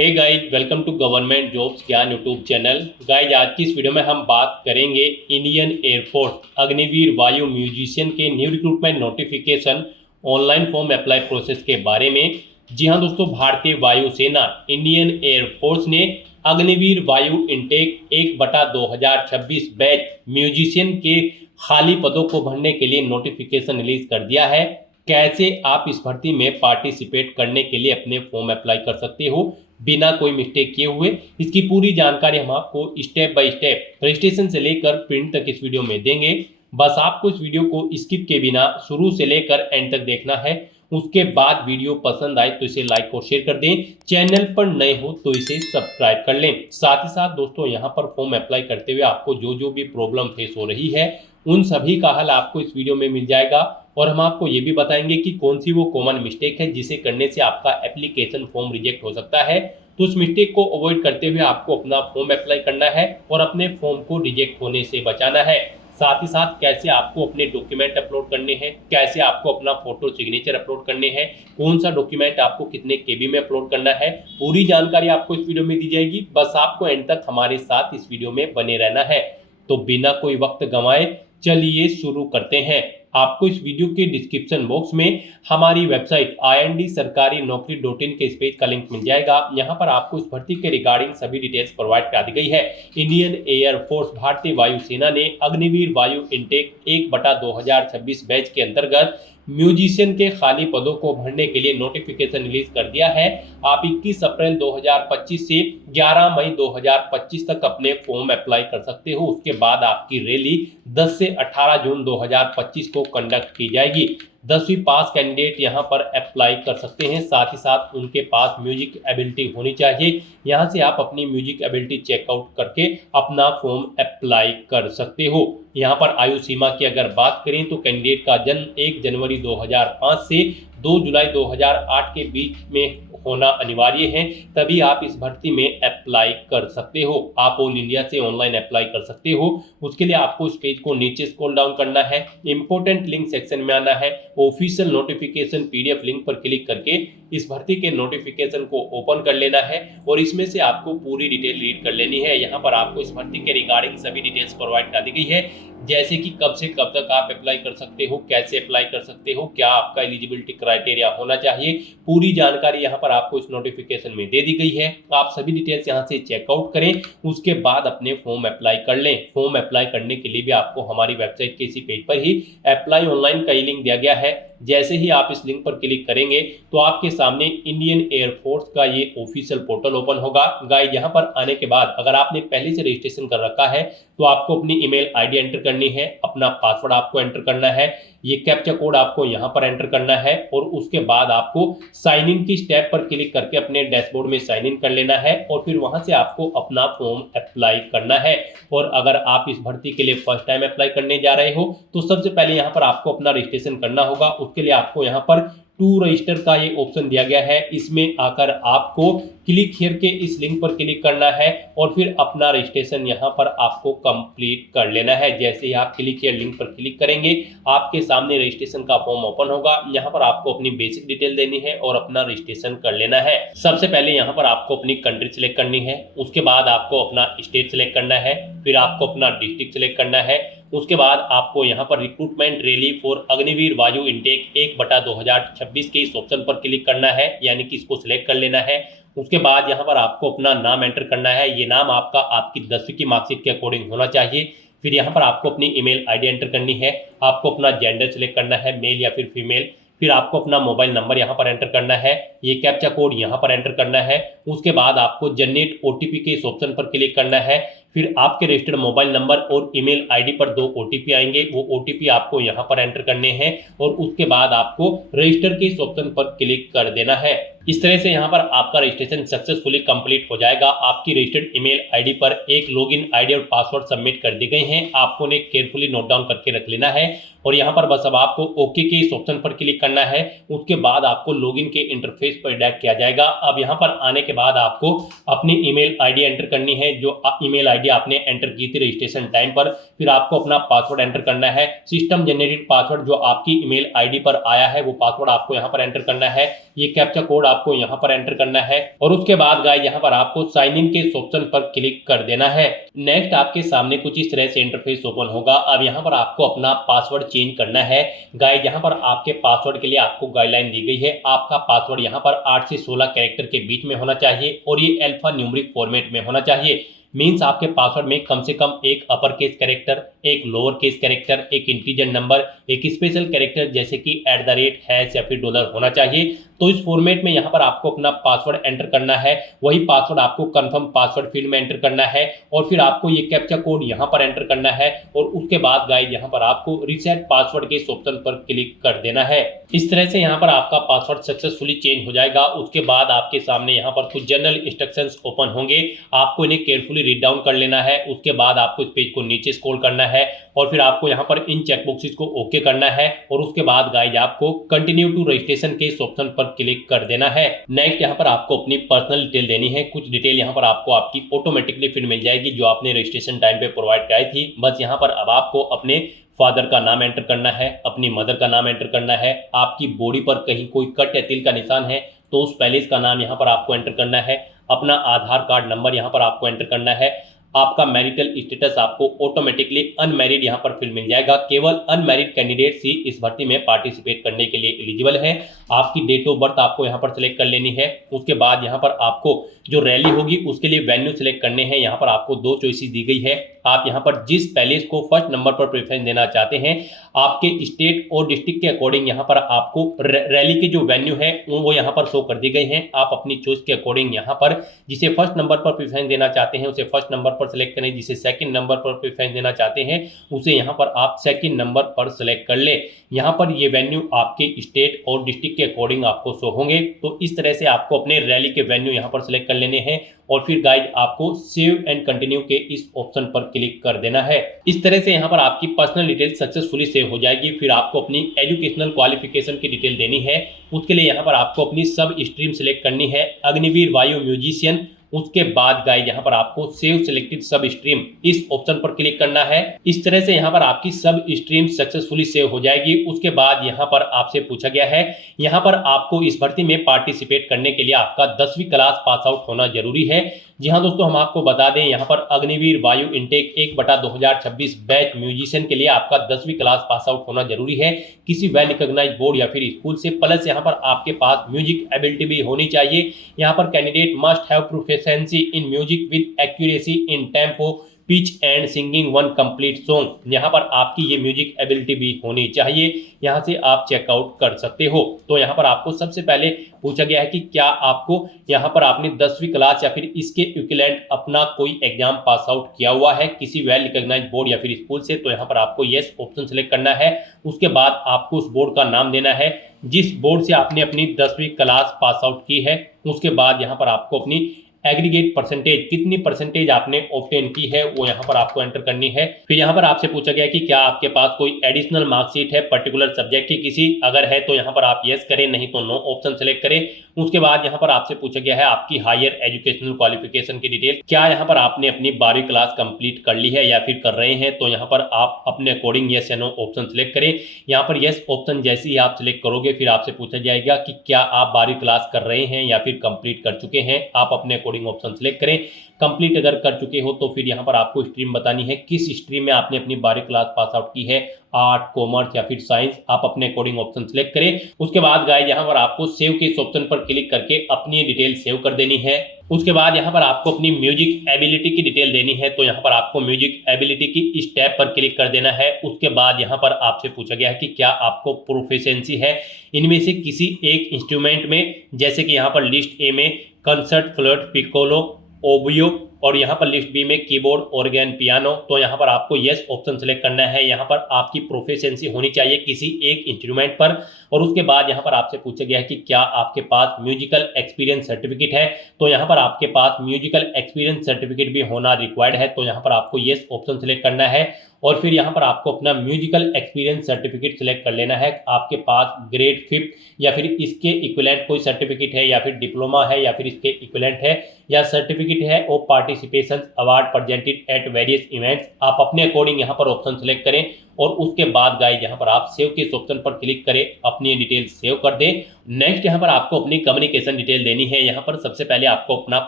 Hey guys, welcome to government jobs Gyan YouTube channel. Guys, आज की इस वीडियो में हम बात करेंगे इंडियन एयरफोर्स अग्निवीर वायु म्यूजिशियन के new recruitment notification online form apply process के बारे में। जी हाँ दोस्तों, भारतीय वायुसेना इंडियन एयरफोर्स ने अग्निवीर वायु इनटेक 1/2026 बैच म्यूजिशियन के खाली पदों को भरने के लिए नोटिफिकेशन रिलीज कर दिया है। कैसे आप इस भर्ती में पार्टिसिपेट करने के लिए अपने फॉर्म अप्लाई कर सकते हो बिना कोई मिस्टेक किए हुए, इसकी पूरी जानकारी हम आपको स्टेप बाय स्टेप रजिस्ट्रेशन से लेकर प्रिंट तक इस वीडियो में देंगे। बस आपको इस वीडियो को स्किप के बिना शुरू से लेकर एंड तक देखना है। उसके बाद वीडियो पसंद आए तो इसे लाइक और शेयर कर दें। चैनल पर नए हो तो इसे सब्सक्राइब कर लें। साथ ही साथ दोस्तों, यहाँ पर फॉर्म अप्लाई करते हुए आपको जो भी प्रॉब्लम फेस हो रही है उन सभी का हल आपको इस वीडियो में मिल जाएगा। और हम आपको ये भी बताएंगे कि कौन सी वो कॉमन मिस्टेक है जिसे करने से आपका एप्लीकेशन फॉर्म रिजेक्ट हो सकता है। तो उस मिस्टेक को अवॉइड करते हुए आपको अपना फॉर्म अप्लाई करना है और अपने फॉर्म को रिजेक्ट होने से बचाना है। साथ ही साथ कैसे आपको अपने डॉक्यूमेंट अपलोड करने हैं, कैसे आपको अपना फोटो सिग्नेचर अपलोड करने हैं, कौन सा डॉक्यूमेंट आपको कितने केबी में अपलोड करना है, पूरी जानकारी आपको इस वीडियो में दी जाएगी। बस आपको एंड तक हमारे साथ इस वीडियो में बने रहना है। तो बिना कोई वक्त गंवाए चलिए शुरू करते हैं। आपको इस वीडियो के डिस्क्रिप्शन बॉक्स में हमारी वेबसाइट IND-sarkari-naukri.in के इस पेज का लिंक मिल जाएगा। यहाँ पर आपको इस भर्ती के रिगार्डिंग सभी डिटेल्स प्रोवाइड करा दी गई है। इंडियन एयरफोर्स भारतीय वायुसेना ने अग्निवीर वायु इनटेक 1/2026 बैच के अंतर्गत म्यूजिशियन के खाली पदों को भरने के लिए नोटिफिकेशन रिलीज कर दिया है। आप 21 अप्रैल 2025 से 11 मई 2025 तक अपने फॉर्म अप्लाई कर सकते हो। उसके बाद आपकी रैली 10 से 18 जून 2025 को कंडक्ट की जाएगी। 10वीं पास कैंडिडेट यहां पर अप्लाई कर सकते हैं। साथ ही साथ उनके पास म्यूजिक एबिलिटी होनी चाहिए। यहां से आप अपनी म्यूजिक एबिलिटी चेकआउट करके अपना फॉर्म अप्लाई कर सकते हो। यहां पर आयु सीमा की अगर बात करें तो कैंडिडेट का जन्म 1 जनवरी 2005 से 2 जुलाई 2008 के बीच में होना अनिवार्य है, तभी आप इस भर्ती में अप्लाई कर सकते हो। आप ऑल इंडिया से ऑनलाइन अप्लाई कर सकते हो। उसके लिए आपको इस पेज को नीचे स्क्रॉल डाउन करना है, इंपॉर्टेंट लिंक सेक्शन में आना है, ऑफिशियल नोटिफिकेशन PDF लिंक पर क्लिक करके इस भर्ती के नोटिफिकेशन को ओपन कर लेना है और इसमें से आपको पूरी डिटेल रीड कर लेनी है। यहाँ पर आपको इस भर्ती के रिगार्डिंग सभी डिटेल्स प्रोवाइड कर दी गई है, जैसे कि कब से कब तक आप अप्लाई कर सकते हो, कैसे अप्लाई कर सकते हो, क्या आपका एलिजिबिलिटी क्राइटेरिया होना चाहिए। पूरी जानकारी यहाँ पर आपको इस नोटिफिकेशन में दे दी गई है। आप सभी डिटेल्स यहाँ से चेकआउट करें, उसके बाद अपने फॉर्म अप्लाई कर लें। फॉर्म अप्लाई करने के लिए भी आपको हमारी वेबसाइट के इसी पेज पर ही अप्लाई ऑनलाइन का लिंक दिया गया है। जैसे ही आप इस लिंक पर क्लिक करेंगे तो आपके सामने इंडियन एयरफोर्स का ये ऑफिशियल पोर्टल ओपन होगा। गाइस, यहाँ पर आने के बाद अगर आपने पहले से रजिस्ट्रेशन कर रखा है तो आपको अपनी ईमेल आईडी एंटर करनी है, अपना पासवर्ड आपको एंटर करना है, ये कैप्चा कोड आपको यहाँ पर एंटर करना है और उसके बाद आपको साइन इन की स्टेप पर क्लिक करके अपने डैशबोर्ड में साइन इन कर लेना है और फिर वहां से आपको अपना फॉर्म अप्लाई करना है। और अगर आप इस भर्ती के लिए फर्स्ट टाइम अप्लाई करने जा रहे हो तो सबसे पहले यहाँ पर आपको अपना रजिस्ट्रेशन करना होगा। उसके लिए आपको यहाँ पर टू रजिस्टर का ये ऑप्शन दिया गया है। इसमें आकर आपको क्लिक हियर के इस लिंक पर क्लिक करना है और फिर अपना रजिस्ट्रेशन यहाँ पर आपको कंप्लीट कर लेना है। जैसे ही आप क्लिक हियर लिंक पर क्लिक करेंगे आपके सामने रजिस्ट्रेशन का फॉर्म ओपन होगा। यहाँ पर आपको अपनी बेसिक डिटेल देनी है और अपना रजिस्ट्रेशन कर लेना है। सबसे पहले यहाँ पर आपको अपनी कंट्री सिलेक्ट करनी है, उसके बाद आपको अपना स्टेट सिलेक्ट करना है, फिर आपको अपना डिस्ट्रिक्ट सिलेक्ट करना है। उसके बाद आपको यहाँ पर रिक्रूटमेंट रैली फॉर अग्निवीर वायु इनटेक 1/2026 के इस ऑप्शन पर क्लिक करना है, यानी कि इसको सिलेक्ट कर लेना है। उसके बाद यहाँ पर आपको अपना नाम एंटर करना है। ये नाम आपका आपकी 10वीं की मार्कशीट के अकॉर्डिंग होना चाहिए। फिर यहाँ पर आपको अपनी ईमेल आईडी एंटर करनी है, आपको अपना जेंडर सिलेक्ट करना है, मेल या फिर फीमेल। फिर आपको अपना मोबाइल नंबर यहाँ पर एंटर करना है, ये कैप्चा कोड यहाँ पर एंटर करना है। उसके बाद आपको जनरेट OTP के इस ऑप्शन पर क्लिक करना है। फिर आपके रजिस्टर्ड मोबाइल नंबर और ईमेल आईडी पर 2 OTP आएंगे, वो OTP आपको यहाँ पर एंटर करने हैं और उसके बाद आपको रजिस्टर के इस ऑप्शन पर क्लिक कर देना है। इस तरह से यहाँ पर आपका रजिस्ट्रेशन सक्सेसफुली कंप्लीट हो जाएगा। आपकी रजिस्टर्ड ईमेल आईडी पर एक लॉगिन आईडी और पासवर्ड सबमिट कर दिए गए हैं। आपको उन्हें केयरफुली नोट डाउन करके रख लेना है और यहाँ पर बस अब आपको ओके के इस ऑप्शन पर क्लिक करना है। उसके बाद आपको लॉगिन के इंटरफेस पर डायरेक्ट किया जाएगा। अब यहाँ पर आने के बाद आपको अपनी ईमेल आईडी एंटर करनी है। जो ईमेल आईडी आईडी आपने एंटर की थी रजिस्ट्रेशन टाइम पर, फिर आपको अपना पासवर्ड एंटर करना है। सिस्टम जनरेटेड पासवर्ड जो आपकी ईमेल आईडी पर आया है वो पासवर्ड आपको यहाँ पर एंटर करना है। ये कैप्चा कोड आपको यहाँ पर एंटर करना है और उसके बाद गाइस यहाँ पर आपको साइन इन के ऑप्शन पर क्लिक कर देना है। नेक्स्ट आपके सामने कुछ इस तरह से इंटरफेस ओपन होगा। अब यहाँ पर आपको अपना पासवर्ड चेंज करना है। गाइस यहाँ पर आपके पासवर्ड के लिए आपको गाइडलाइन दी गई है। आपका पासवर्ड यहाँ पर 8 से 16 कैरेक्टर के बीच में होना चाहिए और ये अल्फा न्यूमेरिक फॉर्मेट में होना चाहिए। मीन्स आपके पासवर्ड में कम से कम एक अपर केस कैरेक्टर, एक लोअर केस कैरेक्टर, एक इंटीजर नंबर, एक स्पेशल कैरेक्टर जैसे कि @ हैश या फिर डॉलर होना चाहिए। तो इस फॉर्मेट में यहाँ पर आपको अपना पासवर्ड एंटर करना है। वही पासवर्ड आपको कंफर्म पासवर्ड फील्ड में एंटर करना है और फिर आपको ये कैप्चा कोड यहाँ पर एंटर करना है और उसके बाद गाइस यहाँ पर आपको रीसेट पासवर्ड के इस ऑप्शन पर क्लिक कर देना है। इस तरह से यहाँ पर आपका पासवर्ड सक्सेसफुली चेंज हो जाएगा। उसके बाद आपके सामने यहाँ पर कुछ जनरल इंस्ट्रक्शंस ओपन होंगे। आपको इन्हें केयरफुली रीड डाउन कर लेना है। उसके बाद आपको इस पेज को नीचे स्क्रॉल करना है और फिर आपको यहाँ पर इन चेकबॉक्सेस को ओके करना है और उसके बाद गाइस आपको कंटिन्यू टू रजिस्ट्रेशन के इस ऑप्शन पर क्लिक कर देना है। नेक्स्ट यहाँ पर आपको अपनी पर्सनल डिटेल देनी है। कुछ डिटेल यहाँ पर आपको आपकी ऑटोमेटिकली फिर मिल जाएगी जो आपने रजिस्ट्रेशन टाइम पे प्रोवाइड कराई थी। बस यहाँ पर अब आपको अपने फादर का नाम एंटर करना है, अपनी मदर का नाम एंटर करना है। आपकी बॉडी पर कहीं कोई कट या तिल का निशान है तो उस पैलेस का नाम यहाँ पर आपको एंटर करना है। अपना आधार कार्ड नंबर यहाँ पर आपको एंटर करना है। आपका मैरिटल स्टेटस आपको ऑटोमेटिकली अनमैरिड यहाँ पर फिर मिल जाएगा। केवल अनमैरिड कैंडिडेट्स ही इस भर्ती में पार्टिसिपेट करने के लिए एलिजिबल है। आपकी डेट ऑफ बर्थ आपको यहाँ पर सिलेक्ट कर लेनी है। उसके बाद यहाँ पर आपको जो रैली होगी उसके लिए वेन्यू सिलेक्ट करने हैं। यहाँ पर आपको 2 चॉइसेस दी गई है। आप यहाँ पर जिस पैलेस को फर्स्ट नंबर पर प्रेफरेंस देना चाहते हैं आपके स्टेट और डिस्ट्रिक्ट के अकॉर्डिंग यहाँ पर आपको रैली के जो वेन्यू है वो यहाँ पर शो कर दी गई हैं। आप अपनी चॉइस के अकॉर्डिंग यहाँ पर जिसे फर्स्ट नंबर पर प्रेफरेंस देना चाहते हैं उसे फर्स्ट नंबर पर सिलेक्ट करें, जिसे सेकंड नंबर पर प्रेफरेंस देना चाहते हैं उसे यहाँ पर आप सेकंड नंबर पर सिलेक्ट कर ले। यहाँ पर ये वेन्यू आपके स्टेट और डिस्ट्रिक्ट के अकॉर्डिंग आपको शो होंगे। तो इस तरह से आपको अपने रैली के वेन्यू यहाँ पर सिलेक्ट कर लेने हैं और फिर गाइस आपको सेव एंड कंटिन्यू के इस ऑप्शन पर क्लिक कर देना है। इस तरह से यहाँ पर आपकी पर्सनल डिटेल सक्सेसफुली सेव हो जाएगी। फिर आपको अपनी एजुकेशनल क्वालिफिकेशन की डिटेल देनी है। उसके लिए यहाँ पर आपको अपनी सब स्ट्रीम सिलेक्ट करनी है, अग्निवीर वायु म्यूजिशियन। उसके बाद गाइस यहाँ पर आपको सेव सिलेक्टेड सब स्ट्रीम इस ऑप्शन पर क्लिक करना है। इस तरह से यहाँ पर आपकी सब स्ट्रीम सक्सेसफुली सेव हो जाएगी। उसके बाद यहाँ पर आपसे पूछा गया है यहाँ पर आपको इस भर्ती में पार्टिसिपेट करने के लिए आपका 10वीं क्लास पास आउट होना जरूरी है। जी हाँ दोस्तों, हम आपको बता दें यहाँ पर अग्निवीर वायु इनटेक 1/2026 बैच म्यूजिशियन के लिए आपका 10वीं क्लास पास आउट होना जरूरी है किसी वेल रिकॉग्नाइज्ड बोर्ड या फिर स्कूल से। प्लस यहाँ पर आपके पास म्यूजिक एबिलिटी भी होनी चाहिए। यहाँ पर candidate must have proficiency in music with accuracy in tempo, pitch and singing one complete song. यहाँ पर आपकी ये म्यूजिक एबिलिटी भी होनी चाहिए। यहाँ से आप चेकआउट कर सकते हो। तो यहाँ पर आपको सबसे पहले पूछा गया है कि क्या आपको यहाँ पर आपने 10वीं क्लास या फिर इसके इक्विवेलेंट अपना कोई एग्जाम पास आउट किया हुआ है किसी वेल रिकॉग्नाइज्ड बोर्ड या फिर स्कूल से। तो यहाँ पर आपको यस ऑप्शन सेलेक्ट करना है। उसके बाद आपको उस बोर्ड का नाम देना है जिस बोर्ड से आपने अपनी 10वीं क्लास पास आउट की है। उसके बाद यहाँ पर आपको अपनी एग्रीगेट परसेंटेज, कितनी परसेंटेज आपने ऑब्टेन की है वो यहाँ पर आपको एंटर करनी है। फिर यहाँ पर आपसे पूछा गया कि क्या आपके पास कोई एडिशनल मार्कशीट है पर्टिकुलर सब्जेक्ट की किसी, अगर है तो यहाँ पर आप यस करें, नहीं तो नो ऑप्शन सेलेक्ट करें। उसके बाद यहाँ पर आपसे पूछा गया है आपकी हायर एजुकेशनल क्वालिफिकेशन की डिटेल, क्या यहाँ पर आपने अपनी 12वीं क्लास कंप्लीट कर ली है या फिर कर रहे हैं। तो यहाँ पर आप अपने अकॉर्डिंग यस या नो ऑप्शन सेलेक्ट करें। यहाँ पर यस ऑप्शन जैसे ही आप सिलेक्ट करोगे फिर आपसे पूछा जाएगा कि क्या आप 12वीं क्लास कर रहे हैं या फिर कंप्लीट कर चुके हैं। आप अपने अकॉर्डिंग ऑप्शन सेलेक्ट करें। कंप्लीट अगर कर चुके हो तो फिर यहाँ पर आपको स्ट्रीम बतानी है किस स्ट्रीम में आपने अपनी 12वीं क्लास पास आउट की है, आर्ट, कॉमर्स या फिर साइंस। आप अपने अकॉर्डिंग ऑप्शन सेलेक्ट करें। उसके बाद गाइस यहाँ पर आपको सेव के इस ऑप्शन पर क्लिक करके अपनी डिटेल सेव कर देनी है। उसके बाद यहाँ पर आपको अपनी म्यूजिक एबिलिटी की डिटेल देनी है। तो यहाँ पर आपको म्यूजिक एबिलिटी की इस टैब पर क्लिक कर देना है। उसके बाद यहाँ पर आपसे पूछा गया है कि क्या आपको प्रोफिशिएंसी है इनमें से किसी एक इंस्ट्रूमेंट में, जैसे कि यहाँ पर लिस्ट ए में कंसर्ट, फ्लूट, पिकोलो, ओबियो और यहाँ पर लिस्ट बी में कीबोर्ड, ऑर्गन, पियानो। तो यहाँ पर आपको यस ऑप्शन सेलेक्ट करना है। यहाँ पर आपकी प्रोफिशिएंसी होनी चाहिए किसी एक इंस्ट्रूमेंट पर। और उसके बाद यहाँ पर आपसे पूछा गया है कि क्या आपके पास म्यूजिकल एक्सपीरियंस सर्टिफिकेट है। तो यहाँ पर आपके पास म्यूजिकल एक्सपीरियंस सर्टिफिकेट भी होना रिक्वायर्ड है। तो यहाँ पर आपको यस ऑप्शन सेलेक्ट करना है और फिर यहाँ पर आपको अपना म्यूजिकल एक्सपीरियंस सर्टिफिकेट सेलेक्ट कर लेना है। आपके पास ग्रेड 5 या फिर इसके इक्विवेलेंट कोई सर्टिफिकेट है या फिर डिप्लोमा है या फिर इसके इक्विवेलेंट है या सर्टिफिकेट है और participation award presented at various events, आप अपने अकॉर्डिंग यहाँ पर ऑप्शन सेलेक्ट करें और उसके बाद गाइस यहाँ पर आप सेव के इस ऑप्शन पर क्लिक करें, अपनी डिटेल सेव कर दें। नेक्स्ट यहाँ पर आपको अपनी कम्युनिकेशन डिटेल देनी है। यहाँ पर सबसे पहले आपको अपना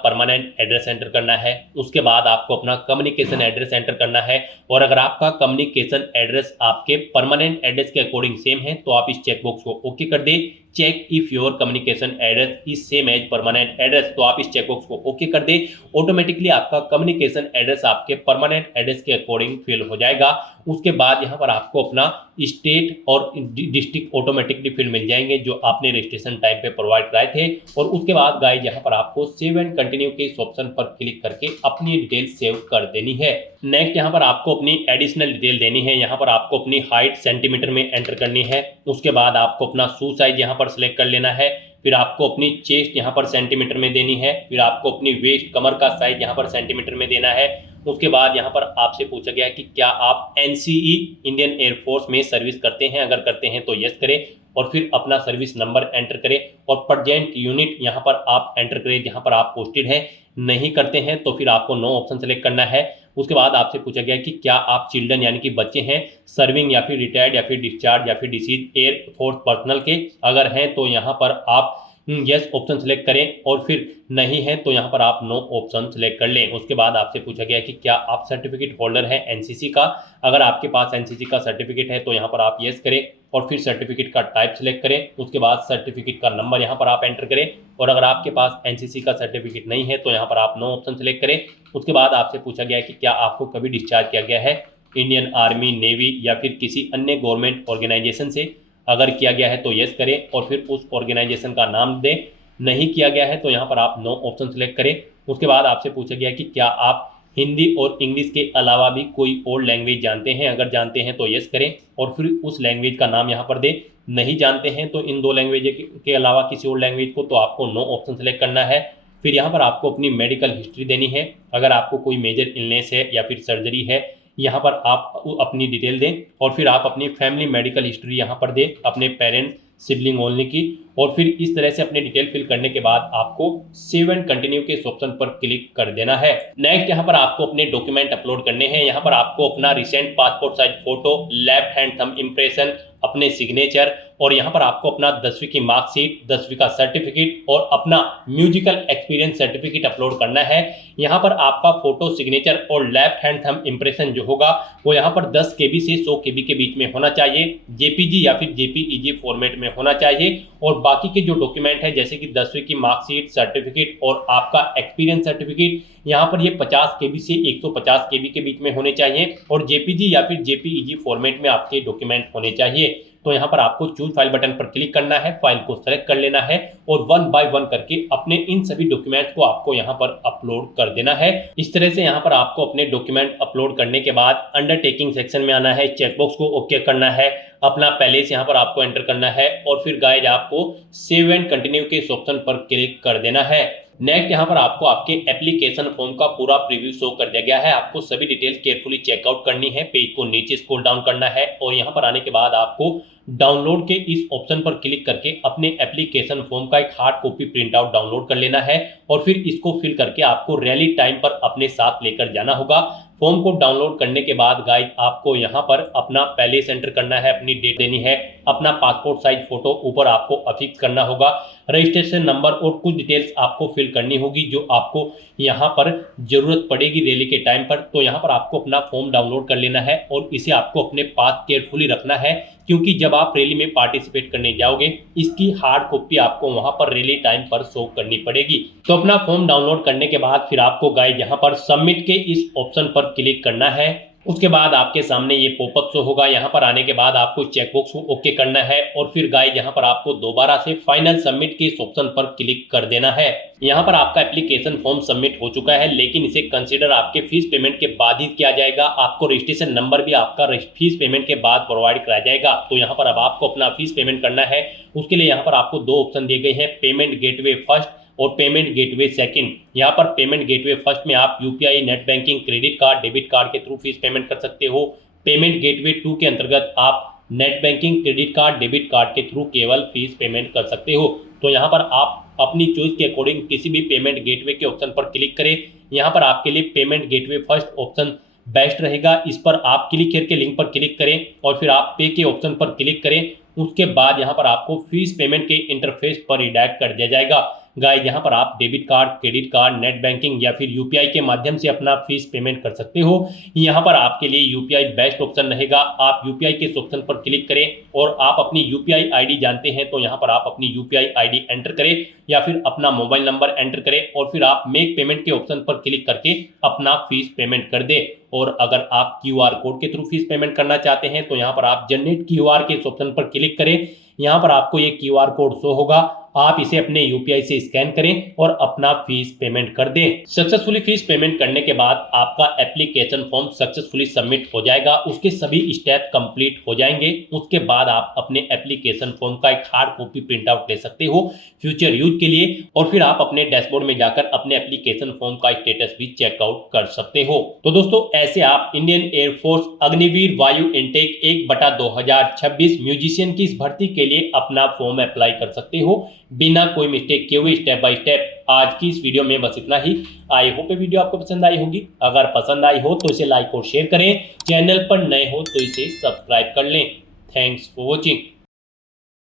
परमानेंट एड्रेस एंटर करना है, उसके बाद आपको अपना कम्युनिकेशन एड्रेस एंटर करना है। और अगर आपका कम्युनिकेशन एड्रेस आपके परमानेंट एड्रेस के अकॉर्डिंग सेम है तो आप इस चेकबॉक्स को ओके कर दें। Check if your communication address is same as permanent address, तो आप इस चेकबॉक्स को ओके कर दें। ऑटोमेटिकली आपका कम्युनिकेशन एड्रेस आपके परमानेंट एड्रेस के अकॉर्डिंग फिल हो जाएगा। उसके बाद यहाँ पर आपको अपना स्टेट और डिस्ट्रिक्ट ऑटोमेटिकली फिल मिल जाएंगे जो आपने रजिस्ट्रेशन टाइम पे प्रोवाइड कराए थे। और उसके बाद गाइस यहाँ पर आपको सेव एंड कंटिन्यू के इस ऑप्शन पर क्लिक करके अपनी डिटेल सेव कर देनी है। नेक्स्ट यहाँ पर आपको अपनी एडिशनल डिटेल देनी है। यहाँ पर आपको अपनी हाइट सेंटीमीटर में एंटर करनी है। उसके बाद आपको अपना शू साइज यहाँ पर सिलेक्ट कर लेना है। फिर आपको अपनी चेस्ट यहाँ पर सेंटीमीटर में देनी है। फिर आपको अपनी वेस्ट कमर का साइज यहाँ पर सेंटीमीटर में देना है। उसके बाद यहाँ पर आपसे पूछा गया है कि क्या आप एनसीई इंडियन एयरफोर्स में सर्विस करते हैं, अगर करते हैं तो यस करें और फिर अपना सर्विस नंबर एंटर करें और प्रेजेंट यूनिट यहाँ पर आप एंटर करें जहाँ पर आप पोस्टेड हैं। नहीं करते हैं तो फिर आपको नो ऑप्शन सेलेक्ट करना है। उसके बाद आपसे पूछा गया कि क्या आप चिल्ड्रन यानी कि बच्चे हैं सर्विंग या फिर रिटायर्ड या फिर डिस्चार्ज या फिर डिसीज एयरफोर्स पर्सनल के, अगर हैं तो यहाँ पर आप यस ऑप्शन सेलेक्ट करें और फिर नहीं है तो यहाँ पर आप नो ऑप्शन सेलेक्ट कर लें। उसके बाद आपसे पूछा गया कि क्या आप सर्टिफिकेट होल्डर हैं एनसीसी का, अगर आपके पास एनसीसी का सर्टिफिकेट है तो यहाँ पर आप यस करें और फिर सर्टिफिकेट का टाइप सेलेक्ट करें। उसके बाद सर्टिफिकेट का नंबर यहाँ पर आप एंटर करें और अगर आपके पास एनसीसी का सर्टिफिकेट नहीं है तो यहाँ पर आप नो ऑप्शन सेलेक्ट करें। उसके बाद आपसे पूछा गया है कि क्या आपको कभी डिस्चार्ज किया गया है इंडियन आर्मी, नेवी या फिर किसी अन्य गवर्नमेंट ऑर्गेनाइजेशन से, अगर किया गया है तो यस करें और फिर उस ऑर्गेनाइजेशन का नाम दें। नहीं किया गया है तो यहाँ पर आप नो ऑप्शन सेलेक्ट करें। उसके बाद आपसे पूछा गया कि क्या आप हिंदी और इंग्लिश के अलावा भी कोई और लैंग्वेज जानते हैं, अगर जानते हैं तो यस करें और फिर उस लैंग्वेज का नाम यहाँ पर दें। नहीं जानते हैं तो इन दो लैंग्वेज के अलावा किसी और लैंग्वेज को तो आपको नो ऑप्शन सेलेक्ट करना है। फिर यहाँ पर आपको अपनी मेडिकल हिस्ट्री देनी है। अगर आपको कोई मेजर इलनेस है या फिर सर्जरी है यहाँ पर आप अपनी डिटेल दें और फिर आप अपनी फैमिली मेडिकल हिस्ट्री यहाँ पर दें अपने पेरेंट्स सिबलिंग ओनली की। और फिर इस तरह से अपनी डिटेल फिल करने के बाद आपको सेव एंड कंटिन्यू के इस ऑप्शन पर क्लिक कर देना है। नेक्स्ट यहाँ पर आपको अपने डॉक्यूमेंट अपलोड करने हैं। यहाँ पर आपको अपना recent passport size photo, left hand thumb impression, अपने सिग्नेचर और यहाँ पर आपको अपना 10वीं की मार्कशीट, 10वीं का सर्टिफिकेट और अपना म्यूजिकल एक्सपीरियंस सर्टिफिकेट अपलोड करना है। यहाँ पर आपका फोटो, सिग्नेचर और लेफ्ट हैंड थंब इम्प्रेशन जो होगा वो यहाँ पर 10 KB से 100 KB के बीच में होना चाहिए, JPG या फिर JPEG फॉर्मेट में होना चाहिए। और बाकी के जो डॉक्यूमेंट है जैसे कि 10वीं की मार्कशीट, सर्टिफिकेट और आपका एक्सपीरियंस सर्टिफिकेट यहाँ पर ये 50 KB से 150 KB के बीच में होने चाहिए और JPG या फिर JPEG फॉर्मेट में आपके डॉक्यूमेंट होने चाहिए। तो यहाँ पर आपको चूज फाइल बटन पर क्लिक करना है, फाइल को सेलेक्ट कर लेना है और 1 बाय 1 करके अपने इन सभी डॉक्यूमेंट्स को आपको यहाँ पर अपलोड कर देना है। इस तरह से यहाँ पर आपको अपने डॉक्यूमेंट अपलोड करने के बाद अंडरटेकिंग सेक्शन में आना है, चेकबॉक्स को ओके करना है, अपना पैलेस यहाँ पर आपको एंटर करना है और फिर गाइज आपको सेव एंड कंटिन्यू के इस ऑप्शन पर क्लिक कर देना है। नेक्स्ट यहाँ पर आपको आपके एप्लीकेशन फॉर्म का पूरा प्रीव्यू शो कर दिया गया है। आपको सभी डिटेल्स केयरफुली चेकआउट करनी है, पेज को नीचे स्क्रॉल डाउन करना है और यहाँ पर आने के बाद आपको डाउनलोड के इस ऑप्शन पर क्लिक करके अपने एप्लीकेशन फॉर्म का एक hard copy print out download कर लेना है और फिर इसको फिल करके आपको रैली टाइम पर अपने साथ लेकर जाना होगा। फॉर्म को डाउनलोड करने के बाद गाइस आपको यहाँ पर अपना पैलेस एंटर करना है, अपनी डेट देनी है, अपना पासपोर्ट साइज फोटो ऊपर आपको अफिक्स करना होगा, रजिस्ट्रेशन नंबर और कुछ डिटेल्स आपको फिल करनी होगी जो आपको यहाँ पर जरूरत पड़ेगी रैली के टाइम पर। तो यहाँ पर आपको अपना फॉर्म डाउनलोड कर लेना है और इसे आपको अपने पास केयरफुली रखना है क्योंकि जब आप रैली में पार्टिसिपेट करने जाओगे इसकी हार्ड कॉपी आपको वहां पर रैली टाइम पर शो करनी पड़ेगी। तो अपना फॉर्म डाउनलोड करने के बाद फिर आपको गाइस यहाँ पर सबमिट के इस ऑप्शन पर क्लिक करना है। उसके बाद आपके सामने ये पॉपअप शो होगा। यहाँ पर आने के बाद आपको चेकबॉक्स को ओके करना है और फिर गाइस यहाँ पर आपको दोबारा से फाइनल सबमिट के इस ऑप्शन पर क्लिक कर देना है। यहाँ पर आपका एप्लीकेशन फॉर्म सबमिट हो चुका है लेकिन इसे कंसीडर आपके फीस पेमेंट के बाद ही किया जाएगा। आपको रजिस्ट्रेशन नंबर भी आपका फीस पेमेंट के बाद प्रोवाइड कराया जाएगा। तो यहाँ पर अब आपको अपना फीस पेमेंट करना है। उसके लिए यहाँ पर आपको दो ऑप्शन दिए गए हैं, पेमेंट गेटवे फर्स्ट और पेमेंट गेटवे सेकंड। यहाँ पर पेमेंट गेटवे फर्स्ट में आप UPI, net banking, credit card, debit card के थ्रू फीस पेमेंट कर सकते हो। पेमेंट गेटवे 2 के अंतर्गत आप net banking, credit card, debit card के थ्रू केवल फीस पेमेंट कर सकते हो। तो यहाँ पर आप अपनी चॉइस के अकॉर्डिंग किसी भी पेमेंट गेटवे के ऑप्शन पर क्लिक करें। यहाँ पर आपके लिए payment gateway first option best रहेगा। इस पर आप क्लिक करके लिंक पर क्लिक करें और फिर आप पे के ऑप्शन पर क्लिक करें। उसके बाद यहाँ पर आपको फीस पेमेंट के इंटरफेस पर रिडायरेक्ट कर दिया जाएगा। गाइस, यहाँ पर आप debit card, credit card, net banking या फिर यूपीआई के माध्यम से अपना फीस पेमेंट कर सकते हो। यहाँ पर आपके लिए यूपीआई बेस्ट ऑप्शन रहेगा। आप यूपीआई के इस ऑप्शन पर क्लिक करें और आप अपनी यूपीआई आईडी जानते हैं तो यहाँ पर आप अपनी यूपीआई आईडी एंटर करें या फिर अपना मोबाइल नंबर एंटर करें और फिर आप मेक पेमेंट के ऑप्शन पर क्लिक करके अपना फीस पेमेंट कर दें। और अगर आप क्यूआर कोड के थ्रू फीस पेमेंट करना चाहते हैं तो यहाँ पर आप जनरेट क्यूआर के इस ऑप्शन पर क्लिक करें। यहाँ पर आपको ये क्यूआर कोड शो होगा, आप इसे अपने यूपीआई से स्कैन करें और अपना फीस पेमेंट कर दें। सक्सेसफुली फीस पेमेंट करने के बाद आपका एप्लीकेशन फॉर्म सक्सेसफुली सबमिट हो जाएगा। उसके सभी स्टेप कंप्लीट हो जाएंगे। उसके बाद आप अपने एप्लीकेशन फॉर्म का एक हार्ड कॉपी प्रिंट आउट ले सकते हो फ्यूचर यूज के लिए और फिर आप अपने डैशबोर्ड में जाकर अपने एप्लीकेशन फॉर्म का स्टेटस भी चेकआउट कर सकते हो। तो दोस्तों, ऐसे आप इंडियन एयरफोर्स अग्निवीर वायु इनटेक 1/2026 म्यूजिशियन की इस भर्ती के लिए अपना फॉर्म अप्लाई कर सकते हो बिना कोई मिस्टेक किए हुए, स्टेप बाय स्टेप। आज की इस वीडियो में बस इतना ही। आई होप ये वीडियो आपको पसंद आई होगी। अगर पसंद आई हो तो इसे लाइक और शेयर करें। चैनल पर नए हो तो इसे सब्सक्राइब कर लें। Thanks for watching.